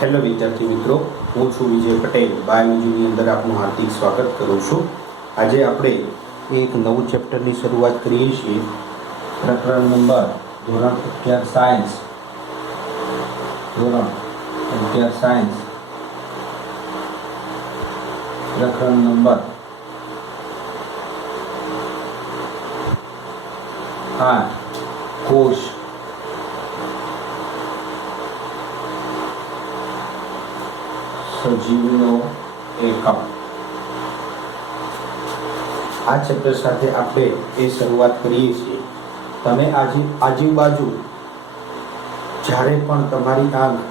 Hello વિદ્યાર્થી મિત્રો, હું છું વિજય પટેલ. બાયોલોજીની અંદર આપનું હાર્દિક સ્વાગત કરું છું. આજે આપણે એક નવું ચેપ્ટરની શરૂઆત કરીએ છીએ. પ્રકરણ નંબર ધોરણ 11 સાયન્સ. ધોરણ 11 સાયન્સ પ્રકરણ નંબર 8 કોષ. સજીવનો એકમ. આ ચેપ્ટર સાથે આપણે એ શરૂઆત કરીએ છીએ. તમે આજુબાજુ જ્યારે પણ તમારી આંખ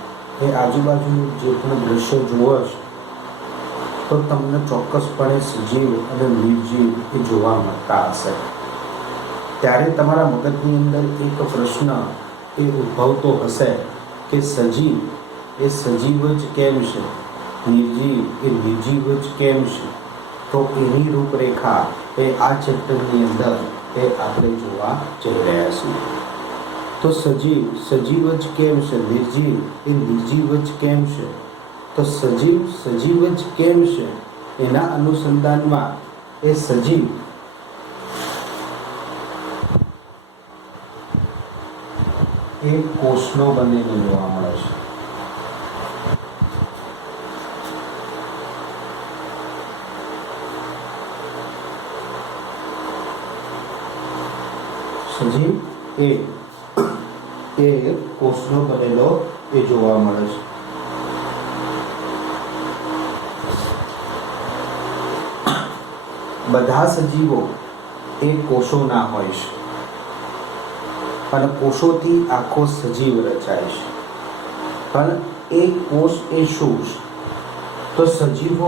એ આજુબાજુનું જે પણ દ્રશ્ય જુઓ છો તો તમને ચોક્કસપણે સજીવ અને નિર્જીવ એ જોવા મળતા હશે. ત્યારે તમારા મગજની અંદર એક પ્રશ્ન એ ઉદ્ભવતો હશે કે સજીવ એ સજીવ જ કેમ છે, નિર્જીવ એ નિર્જીવ જ કેમ છે. તો એની રૂપરેખા એ આ ચેપ્ટરની અંદર એ આપણે જોવા જઈ રહ્યા છીએ. તો સજીવ સજીવ જ કેમ છે, નિર્જીવ એ નિર્જીવ જ કેમ છે. તો સજીવ સજીવ જ કેમ છે એના અનુસંધાનમાં એ સજીવ એ કોષનો બનેલો જોવા મળે છે. સજીવ એ કોષનો બનેલો એ જોવા મળે છે. બધા સજીવો એ કોષોના હોય છે અને કોષોથી આખો સજીવ રચાય છે. પણ એ કોષ એ શું છે? તો સજીવ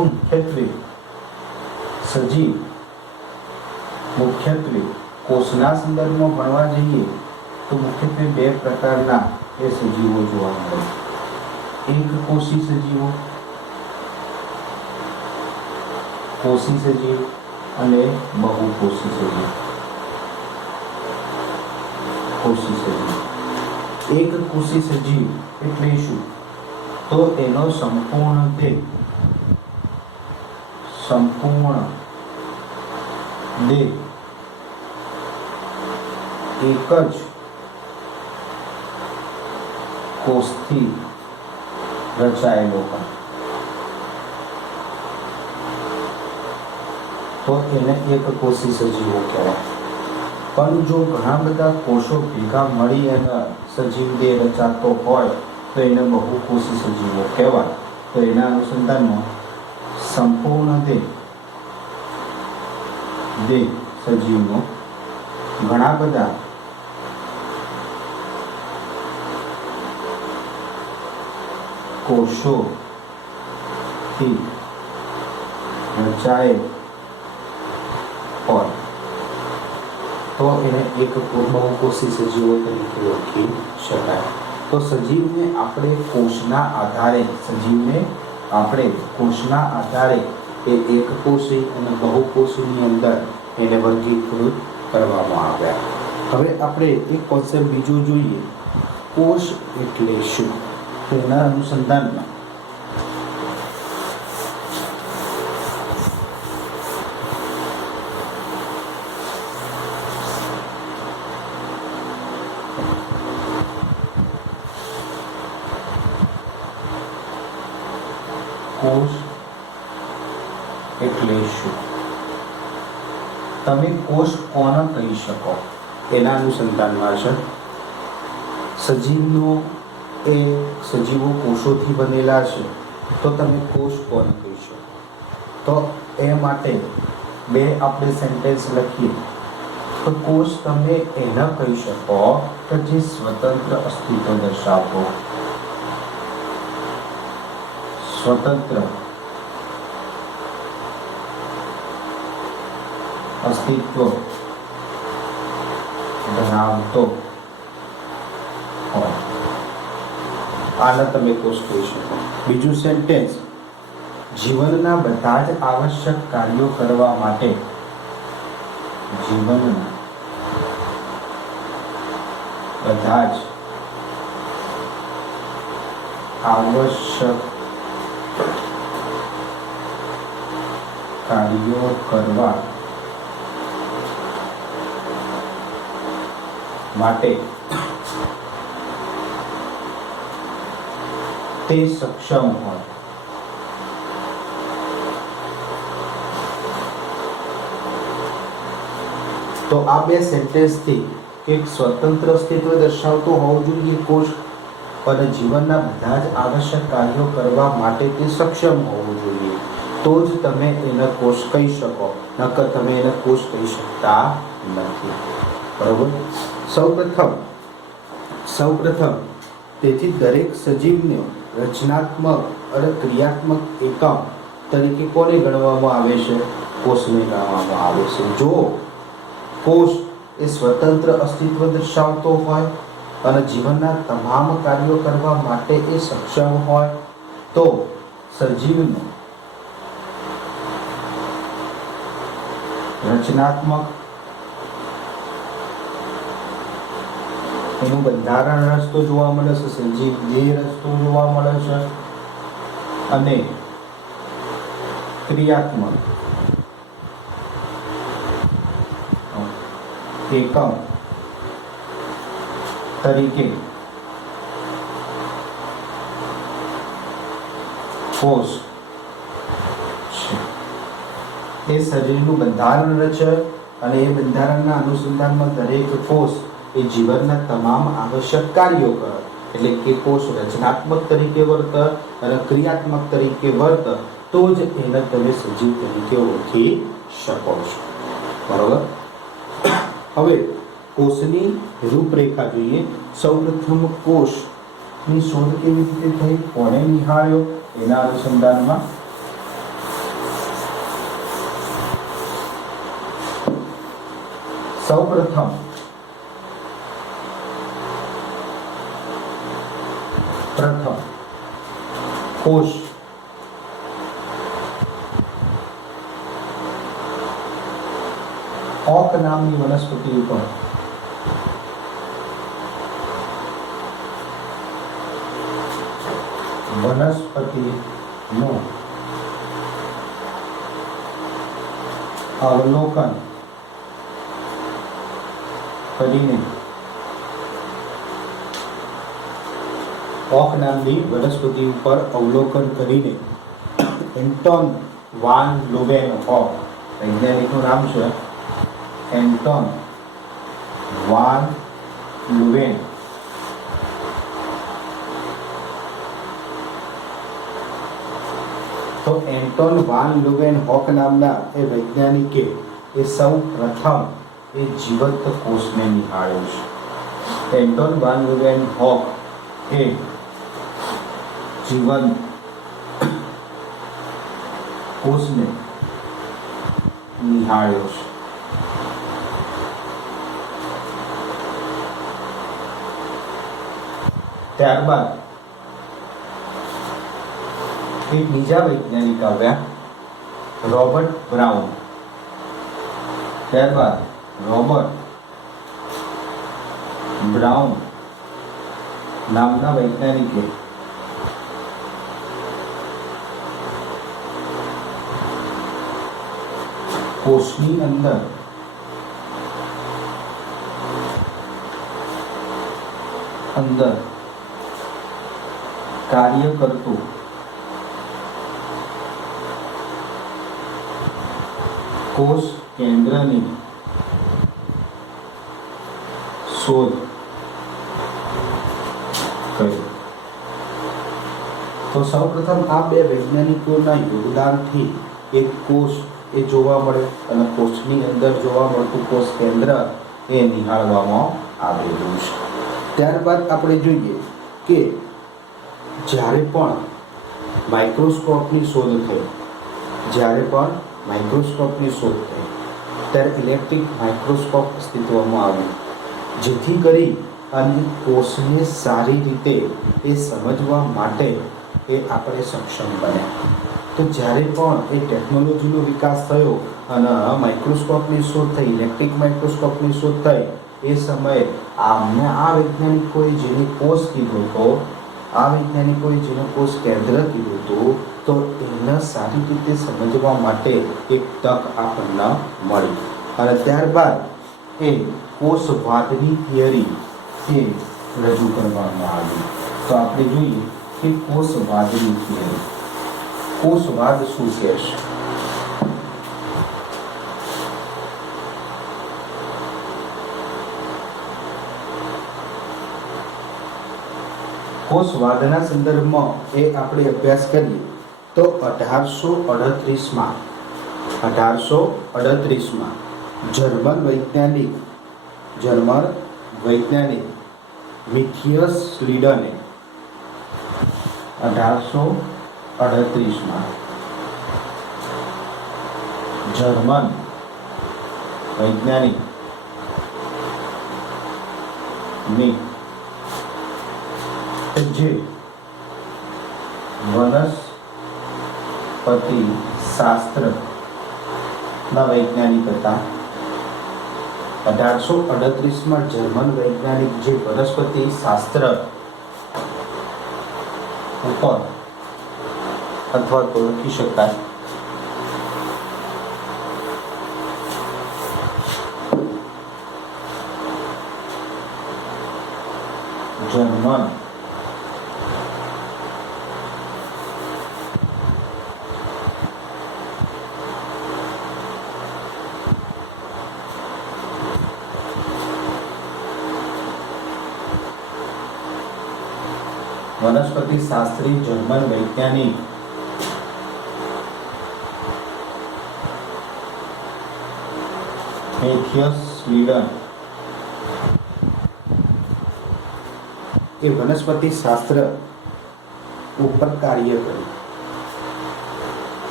મુખ્યત્વે કોષના સંદર્ભમાં ભણવા જઈએ તો મુખ્યત્વે બે પ્રકારના એ સજીવો જોવા મળે. એક કોષી સજીવો, કોષી સજીવ અને બહુકોષી સજીવ. કોષી સજીવ, એક કોષી સજીવ એટલે શું? તો એનો સંપૂર્ણ દેહ એક જ કોષથી રચાયેલો હોય તો એને એક કોષી સજીવો કહેવાય. પણ જો ઘણા બધા કોષો ભેગા મળી અને સજીવ દેહ રચાતો હોય તો એને બહુકોષી સજીવો કહેવાય. તો એના અનુસંધાનમાં સંપૂર્ણ દેહ સજીવનો ઘણા બધા કોષોથી રચાયેલ હોય તો એને એક બહુકોષી સજીવો તરીકે ઓળખી શકાય. તો સજીવને આપણે કોષના આધારે એ એક કોષી અને બહુકોષીની અંદર એને વર્ગીકૃત કરવામાં આવ્યા. હવે આપણે એક કોન્સેપ્ટ બીજો જોઈએ, કોષ એટલે શું? તેના અનુસંધાનમાં કોષ એટલે શું? તમે કોષ કોને કહી શકો એના અનુસંધાનમાં છે. સજીવો કોષોથી બનેલા છે તો તમે કોષ કોને કહી શકો? તો એ માટે બે આપણે સેન્ટેન્સ લખીએ તો કોષ તમે એને કહી શકો કે જે સ્વતંત્ર અસ્તિત્વ દર્શાવતો, સ્વતંત્ર અસ્તિત્વ ધરાવતો હોય. આને તમે કોષ કહી શકો. બીજું સેન્ટેન્સ, જીવનના બધા જ આવશ્યક કાર્યો કરવા માટે જીવનના બધા જ આવશ્યક કાર્યો કરવા માટે તે સક્ષમ હોય. તો આ બે સેન્ટેન્સથી એક સ્વતંત્ર અસ્તિત્વ દર્શાવતો હોવો જોઈએ કોષ, અને જીવનના બધા જ આવશ્યક કાર્યો કરવા માટે તે સક્ષમ હોવું જોઈએ. તો જ તમે એને કોષ કહી શકો, નકર તમે એને કોષ કહી શકતા નથી. બરોબર. સૌપ્રથમ તેથી દરેક સજીવને રચનાત્મક અને ક્રિયાત્મક એકમ તરીકે કોને ગણવામાં આવે છે? કોષને ગણવામાં આવે છે. જો કોષ એ સ્વતંત્ર અસ્તિત્વ દર્શાવતો હોય અને જીવનના તમામ કાર્યો કરવા માટે એ સક્ષમ હોય, તો સજીવને રચનાત્મક એનું બંધારણ રસ્તો જોવા મળે છે, સજીવ દેહ રસ્તો જોવા મળે છે, અને ક્રિયાત્મક એકમ તરીકે કોષ છે. એ શરીરનું બંધારણ રચે અને એ બંધારણના અનુસંધાનમાં દરેક કોષ એ જીવનના તમામ આવશ્યક કાર્યો કરે. એટલે કે કોષ રચનાત્મક તરીકે વર્ત અને ક્રિયાત્મક તરીકે વર્ત, તો જ એને તમે સજીવ તરીકે ઓળખી શકો છો. બરોબર. હવે કોષની રૂપરેખા જોઈએ. સૌપ્રથમ કોષની શોધ કેવી રીતે થઈ, કોણે નિહાળ્યો, એના અનુસંધાનમાં સૌપ્રથમ કોષ ઓક નામની વનસ્પતિ ઉપર વનસ્પતિનું અવલોકન કરીને ઓક નામની વનસ્પતિ ઉપર અવલોકન કરીને એન્ટોન વાન લુવેનહોફ, વૈજ્ઞાનિકનું નામ છે એન્ટોન વાન લુવેન, તો એન્ટોન વાન લુવેનહોફ નામના એ વૈજ્ઞાનિકે એ સૌ પ્રથમ એ જીવંત કોષને નિહાળ્યો છે. એન્ટોન વાન લુવેનહોફ એ જીવંત કોષને નિહાળ્યો છે. ત્યારબાદ એક બીજા વૈજ્ઞાનિક આવ્યા, રોબર્ટ બ્રાઉન. ત્યારબાદ રોબર્ટ બ્રાઉન નામના વૈજ્ઞાનિકે કોષની અંદર કાર્ય કરતું કોષ કેન્દ્રની શોધ કરી. તો સૌપ્રથમ આ બે વૈજ્ઞાનિકોના યોગદાનથી એક કોષ એ જોવા મળે અને કોષની અંદર જોવા મળતું કોષ કેન્દ્ર એ નિહાળવામાં આવેલું છે. ત્યારબાદ આપણે જોઈએ કે જ્યારે પણ માઇક્રોસ્કોપની શોધ થઈ ત્યારે ઇલેક્ટ્રિક માઇક્રોસ્કોપ અસ્તિત્વમાં આવ્યું, જેથી કરી અને કોષને સારી રીતે એ સમજવા માટે એ આપણે સક્ષમ બન્યા. તો જ્યારે પણ એ ટેકનોલોજીનો વિકાસ થયો અને માઇક્રોસ્કોપની શોધ થઈ, ઇલેક્ટ્રિક માઇક્રોસ્કોપની શોધ થઈ, એ સમયે આ વૈજ્ઞાનિકોએ જેને કોષ કીધો હતો આ વૈજ્ઞાનિકોએ જેને કોષ કેન્દ્ર કીધું હતું, તો એને સારી રીતે સમજવા માટે એક તક આપણને મળી અને ત્યારબાદ એ કોષવાદની થિયરી એ રજૂ કરવામાં આવી. તો આપણે જોઈએ કે કોષવાદની થિયરી. કોષવાદ શું કહેશે? કોષવાદના સંદર્ભમાં એ આપણે અભ્યાસ કરીએ તો 1838માં જર્મન વૈજ્ઞાનિક મિથિયસ સ્લીડને 1838માં જર્મન વૈજ્ઞાનિક જે વનસ્પતિ શાસ્ત્રના વૈજ્ઞાનિક હતા. 1838માં જર્મન વૈજ્ઞાનિક જે વનસ્પતિ શાસ્ત્ર ઉપર અથવા તો લખી શકાય જર્મન વનસ્પતિ શાસ્ત્રી જર્મન વૈજ્ઞાનિક મિથિયસ સ્લીડન એ વનસ્પતિ શાસ્ત્ર ઉપર કાર્ય કર્યું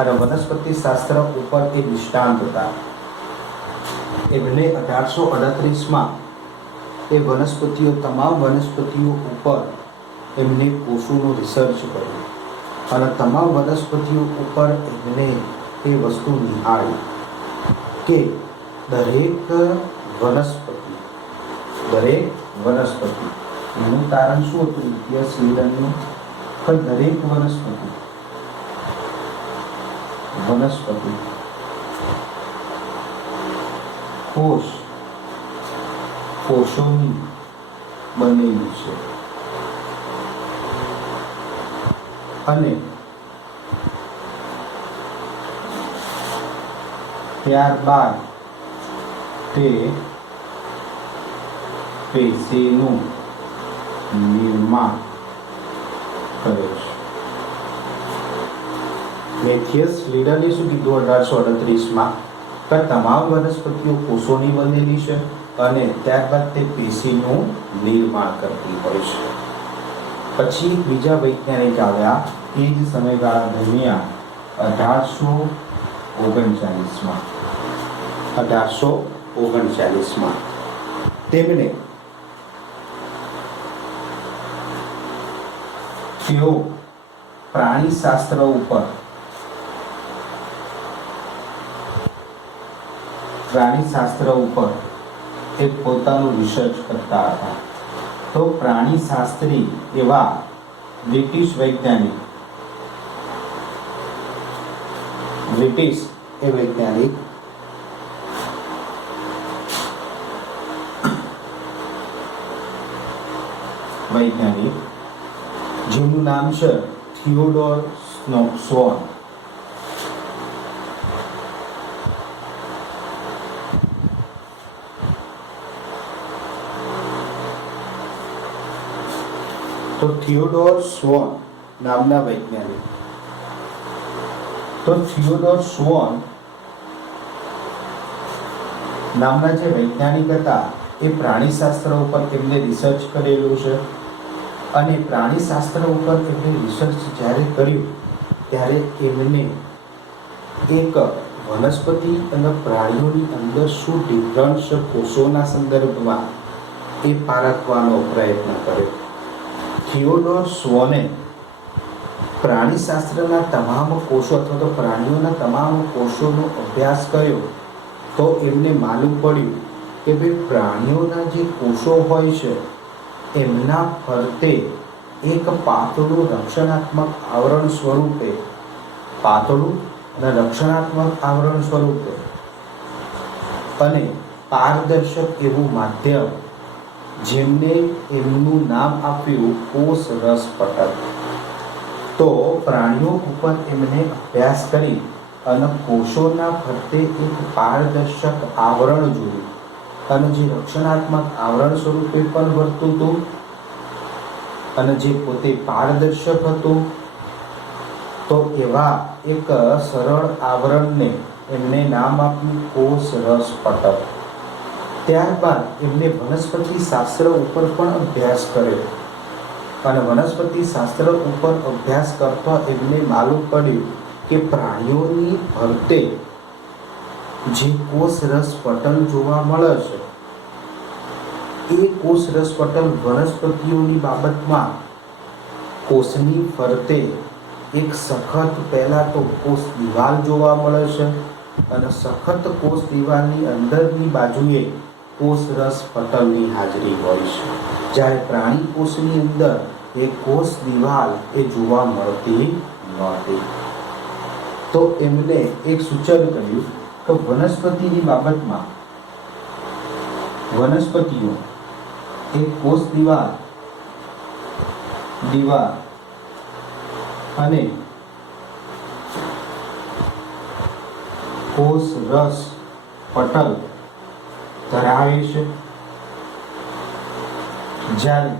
અને વનસ્પતિ શાસ્ત્ર ઉપર એ નિષ્ણાંત હતા. એમણે 1838માં એ તમામ વનસ્પતિઓ ઉપર એમને કોષોનું રિસર્ચ કર્યું અને તમામ વનસ્પતિઓ ઉપર એમને એ વસ્તુ નિહાળી કે દરેક વનસ્પતિ એનું તારણ શું હતું મિથિયસ સ્લીડનનું? દરેક વનસ્પતિ કોષોની બનેલી છે અને ત્યારબાદ તે પેશીનું નિર્માણ કરે છે. મિથિયસ સ્લીડને શું કીધું 1838માં કે તમામ વનસ્પતિઓ કોષોની બનેલી છે અને ત્યારબાદ તે પેશીનું નિર્માણ કરતી હોય છે. પછી બીજા વૈજ્ઞાનિક આવ્યા એ જ સમયગાળા દરમિયાન 1839માં તેઓ પ્રાણીશાસ્ત્ર ઉપર એક પોતાનું રિસર્ચ કરતા હતા. તો પ્રાણીશાસ્ત્રી એવા બ્રિટિશ વૈજ્ઞાનિક જેનું નામ છે થિયોડોર સ્વોન. તો થિયોડોર સ્વોન નામના વૈજ્ઞાનિક નામના જે વૈજ્ઞાનિક હતા એ પ્રાણીશાસ્ત્ર ઉપર એમને રિસર્ચ કરેલું છે અને પ્રાણીશાસ્ત્ર ઉપર એમને રિસર્ચ જ્યારે કર્યું ત્યારે એમને એક વનસ્પતિ અને પ્રાણીઓની અંદર શું ડિફરન્સ કોષોના સંદર્ભમાં એ પારખવાનો પ્રયત્ન કર્યો. થિયોડોર સ્વોને પ્રાણીશાસ્ત્રના તમામ કોષો અથવા તો પ્રાણીઓના તમામ કોષોનો અભ્યાસ કર્યો તો એમને માલુમ પડ્યું કે ભાઈ પ્રાણીઓના જે કોષો હોય છે એમના ફરતે એક પાતળું રક્ષણાત્મક આવરણ સ્વરૂપે, પાતળું અને રક્ષણાત્મક આવરણ સ્વરૂપે અને પારદર્શક એવું માધ્યમ, જેમને એમનું નામ આપ્યું કોષરસ પટલ. તો પ્રાણીઓ ઉપર એમને અભ્યાસ કરી અને કોષોના ફરતે એક પારદર્શક આવરણ જોયું અને જે રક્ષણાત્મક આવરણ સ્વરૂપે પણ વર્તું હતું અને જે પોતે પારદર્શક હતું, તો એવા એક સરળ આવરણને એમને નામ આપ્યું કોષરસ પટલ. ત્યારબાદ એમને વનસ્પતિ શાસ્ત્ર ઉપર પણ અભ્યાસ કર્યો અને વનસ્પતિ શાસ્ત્ર ઉપર અભ્યાસ કરતા એમને માલુમ પડ્યું કે પ્રાણીઓની ફરતે જે કોષરસ પટલ જોવા મળે છે, એ કોષરસ પટલ વનસ્પતિઓની બાબતમાં કોષની ફરતે એક સખત, પહેલા તો કોષ દિવાલ જોવા મળે છે અને સખત કોષ દિવાલની અંદરની બાજુએ કોષરસ પટલની હાજરી હોય છે. જ્યારે પ્રાણી કોષની અંદર એ કોષ દિવાલ એ જોવા મળતી નહોતી. તો એમને એક સૂચન કર્યું કે વનસ્પતિની બાબતમાં વનસ્પતિઓ એક કોષ દિવાલ અને કોષરસ પટલ ધરાવે છે. જ્યારે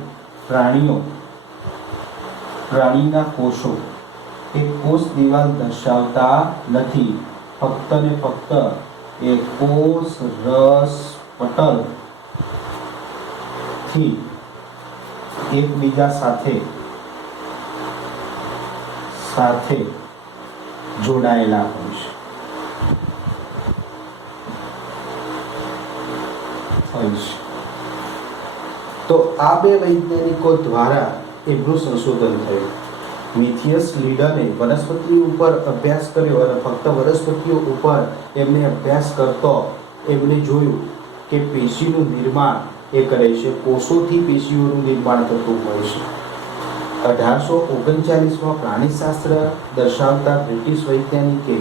પ્રાણીના કોષો એ કોષ દિવાલ દર્શાવતા નથી, ફક્ત ને ફક્ત એ કોષરસ પટલ થી એકબીજા સાથે જોડાયેલા હોય છે. તો આ બે વૈજ્ઞાનિકો દ્વારા એમનું સંશોધન થયું. મેથિયસ લીડને વનસ્પતિ ઉપર અભ્યાસ કર્યો અને ફક્ત વનસ્પતિઓ ઉપર એમને અભ્યાસ કરતો એમને જોયું કે પેશીનું નિર્માણ એ કરે છે, કોષોથી પેશીઓનું નિર્માણ થતું હોય છે. 1839માં પ્રાણીશાસ્ત્ર દર્શાવતા બ્રિટિશ વૈજ્ઞાનિકે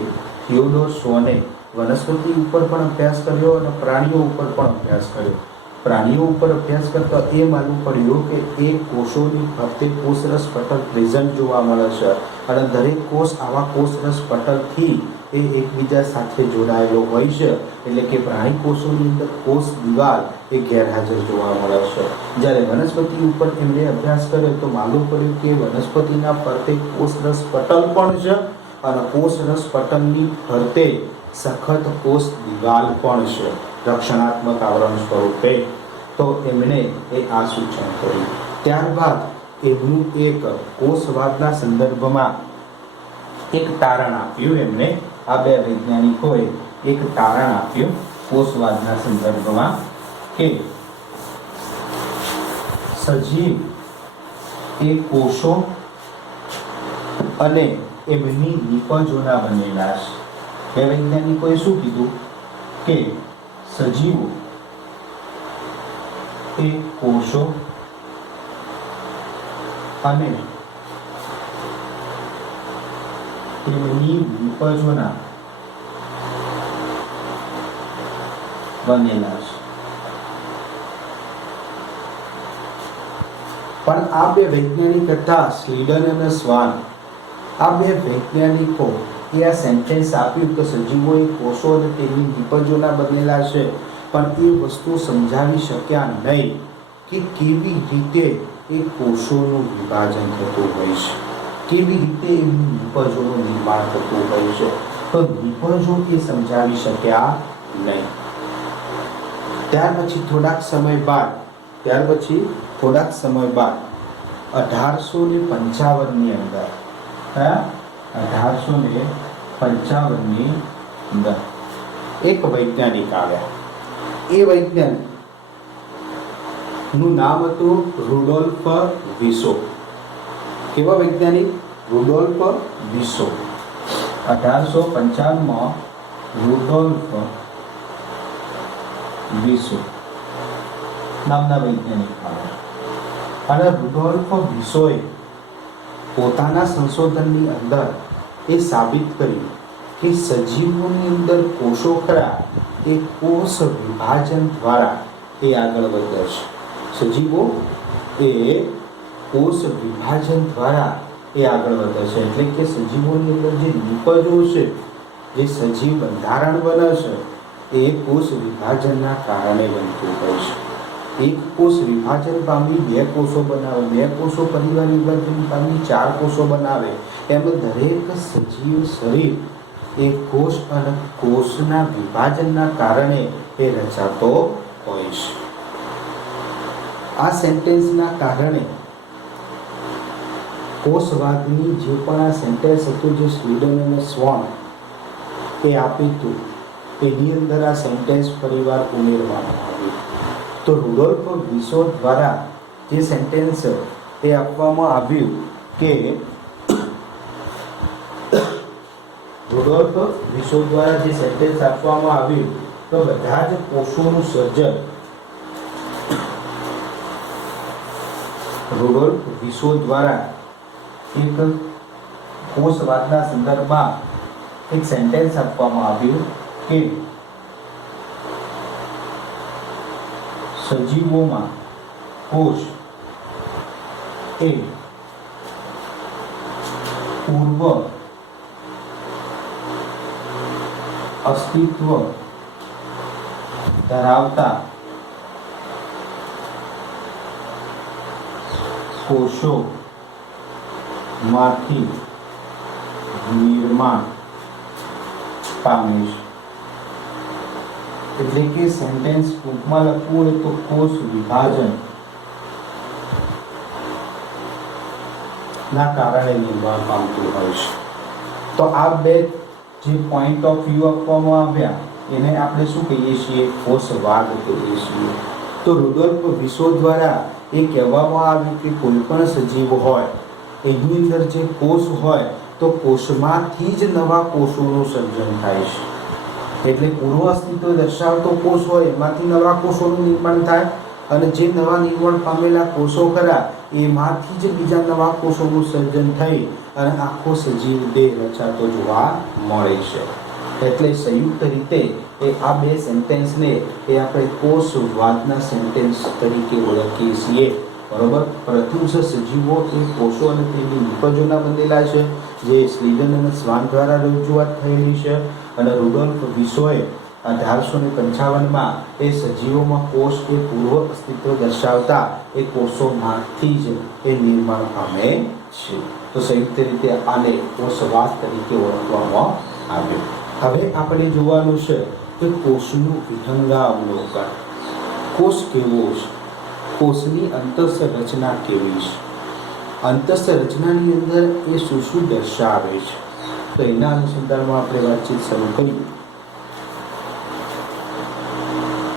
થિયોડોર સ્વોને વનસ્પતિ ઉપર પણ અભ્યાસ કર્યો અને પ્રાણીઓ ઉપર પણ અભ્યાસ કર્યો. પ્રાણીઓ ઉપર અભ્યાસ કરતા એ માલુમ પડ્યું કે એ કોષોની ફરતે કોષરસ પટલ પ્રેઝન્ટ જોવા મળે છે અને દરેક કોષ આવા કોષરસ પટલથી એ એકબીજા સાથે જોડાયેલો હોય છે. એટલે કે પ્રાણી કોષોની અંદર કોષ દિવાલ એ ગેરહાજર જોવા મળે છે. જ્યારે વનસ્પતિ ઉપર એમણે અભ્યાસ કર્યો તો માલુમ પડ્યું કે વનસ્પતિના ફરતે કોષરસ પટલ પણ છે અને કોષરસ પટલની ફરતે સખત કોષ દિવાલ પણ છે, રક્ષણાત્મક આવરણ સ્વરૂપે. તો એમણે એ આ સૂચન કર્યું. ત્યારબાદ એમનું એક કોષવાદના સંદર્ભમાં એક તારણ આપ્યું. એમને આ બે વૈજ્ઞાનિકોએ એક તારણ આપ્યું કોષવાદના સંદર્ભમાં કે સજીવ એ કોષો અને એમની નિપજોના બનેલા છે. બે વૈજ્ઞાનિકોએ શું કીધું કે સજીવો એ કોષો અને એમની નિપજોના બનેલા છે. પણ આ બે વૈજ્ઞાનિક હતા સ્લીડન અને સ્વાન, આ બે વૈજ્ઞાનિકો એ આ સેન્ટેન્સ આપ્યું કે સજીવો એ કોષો અને તેની નિપજોના બનેલા છે, પણ એ વસ્તુ સમજાવી શક્યા નહીં કે કેવી રીતે એ કોષોનું વિભાજન થતું હોય છે, કેવી રીતે એમની નિપજોનું નિર્માણ થતું હોય છે. તો નિપજો એ સમજાવી શક્યા નહીં. ત્યાર પછી થોડાક સમય બાદ 1855ની અંદર 1855ની અંદર એક વૈજ્ઞાનિક આવ્યા. એ વૈજ્ઞાનિક નું નામ હતું રુડોલ્ફ વિસો. કેવા વૈજ્ઞાનિક? રુડોલ્ફ વિસો. 1855માં રુડોલ્ફ વિસો નામના વૈજ્ઞાનિક આવ્યા અને રુડોલ્ફ વિસોએ પોતાના સંશોધનની અંદર એ સાબિત કર્યું કે સજીવોની અંદર કોષો ખરા એ કોષ વિભાજન દ્વારા એ આગળ વધે છે. સજીવો એ કોષ વિભાજન દ્વારા એ આગળ વધે છે. એટલે કે સજીવોની અંદર જે નિપજો છે, જે સજીવ બંધારણ બને છે, એ કોષ વિભાજનના કારણે બનતું હોય છે. એક કોષ વિભાજન પામી બે કોષો બનાવે, બે કોષો પરિવાર વિભાજન પામી ચાર કોષો બનાવે. એમ દરેક સજીવ શરીર એ કોષ અને કોષના વિભાજનના કારણે એ રચાતો હોય છે. આ સેન્ટેન્સના કારણે કોષવાદની જે પણ આ સેન્ટેન્સ હતું, જે સ્વીડન અને સ્વોન એ આપ્યું હતું, એની અંદર આ સેન્ટેન્સ ફરીવાર ઉમેરવામાં આવ્યું. તો રુડોલ્ફ વિસો દ્વારા જે સેન્ટેન્સ એ આપવામાં આવ્યું કે રુડોલ્ફ વિસો દ્વારા જે સેન્ટેન્સ આપવામાં આવ્યું તો બધા જ કોષોનું સર્જન રુડોલ્ફ વિસો દ્વારા એક કોષવાદના સંદર્ભમાં એક સેન્ટેન્સ આપવામાં આવ્યું કે સજીવોમાં કોષ એ પૂર્વ અસ્તિત્વ ધરાવતા કોષો માંથી નિર્માણ પામે છે. એટલે કે સેન્ટેન્સ ટૂંકમાં લખવું હોય તો કોષ વિભાજન ના કારણે નિર્માણ પામતું હોય છે. તો આ બે જે પોઈન્ટ ઓફ વ્યૂ આપવામાં આવ્યા એને આપણે શું કહીએ છીએ? કોષવાદ કહીએ છીએ. તો રુડોલ્ફ વિસો દ્વારા એ કહેવામાં આવ્યું કે કોઈ પણ સજીવ હોય એની અંદર જે કોષ હોય તો કોષમાંથી જ નવા કોષોનું સર્જન થાય છે. એટલે પૂર્વ અસ્તિત્વ દર્શાવતો કોષ હોય એમાંથી નવા કોષોનું નિર્માણ થાય, અને જે નવા નિર્માણ પામેલા કોષો ખરા એમાંથી જ બીજા નવા કોષોનું સર્જન થઈ અને આખો સજીવ દેહ રચાતો જોવા મળે છે. એટલે સંયુક્ત રીતે એ આ બે સેન્ટેન્સને એ આપણે કોષવાદના સેન્ટેન્સ તરીકે ઓળખીએ છીએ. બરોબર. પ્રથમ છે સજીવો એ કોષો અને તેની નિપજોના બનેલા છે, જે સ્લીડન અને સ્વાન દ્વારા રજૂઆત થયેલી છે. અને રુડોલ્ફ વિસોએ 1855માં એ સજીવોમાં કોષ એ પૂર્વ અસ્તિત્વ દર્શાવતા એ કોષોમાંથી જ એ નિર્માણ પામે છે. તો સંયુક્ત રીતે આને કોષવાદ તરીકે ઓળખવામાં આવ્યો. હવે આપણે જોવાનું છે કે કોષનું વિહંગાવલોકન. કોષ કેવો છે? કોષની અંતસ્થ રચના કેવી છે? અંતસ્થ રચનાની અંદર એ શું શું દર્શાવે છે? તો એના અનુસંધાનમાં આપણે વાતચીત શરૂ કરી.